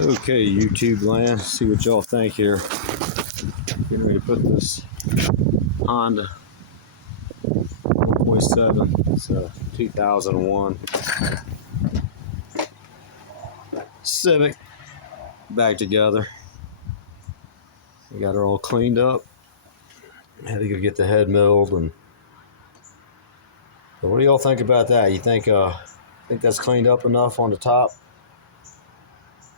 Okay, YouTube land, see what y'all think here. Getting ready to put this Honda 1.7, it's a 2001 Civic back together. We got her all cleaned up. Had to go get the head milled. And but what do y'all think about that? You think that's cleaned up enough on the top?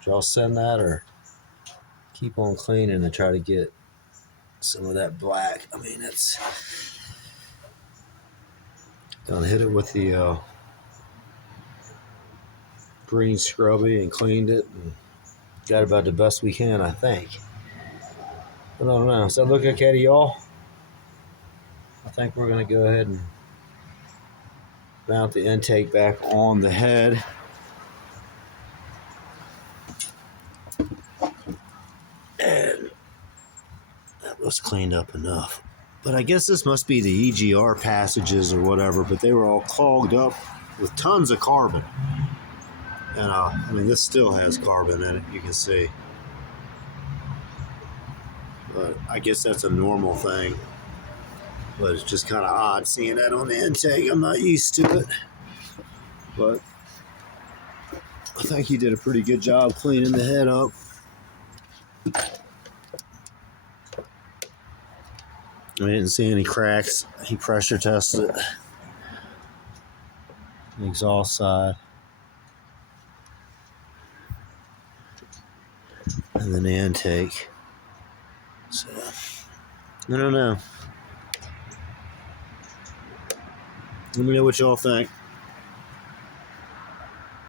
Did y'all send that, or keep on cleaning and try to get some of that black? I mean, it's done hit it with the green scrubby and cleaned it and got about the best we can, I think. But I don't know. Does that look okay to y'all? I think we're gonna go ahead and mount the intake back on the head. And that was cleaned up enough. But I guess this must be the EGR passages or whatever, but they were all clogged up with tons of carbon. And I mean, this still has carbon in it, you can see. But I guess that's a normal thing. But it's just kind of odd seeing that on the intake. I'm not used to it. But I think he did a pretty good job cleaning the head up. I didn't see any cracks. He pressure tested it. The exhaust side. And then the intake. So, I don't know. Let me know what y'all think.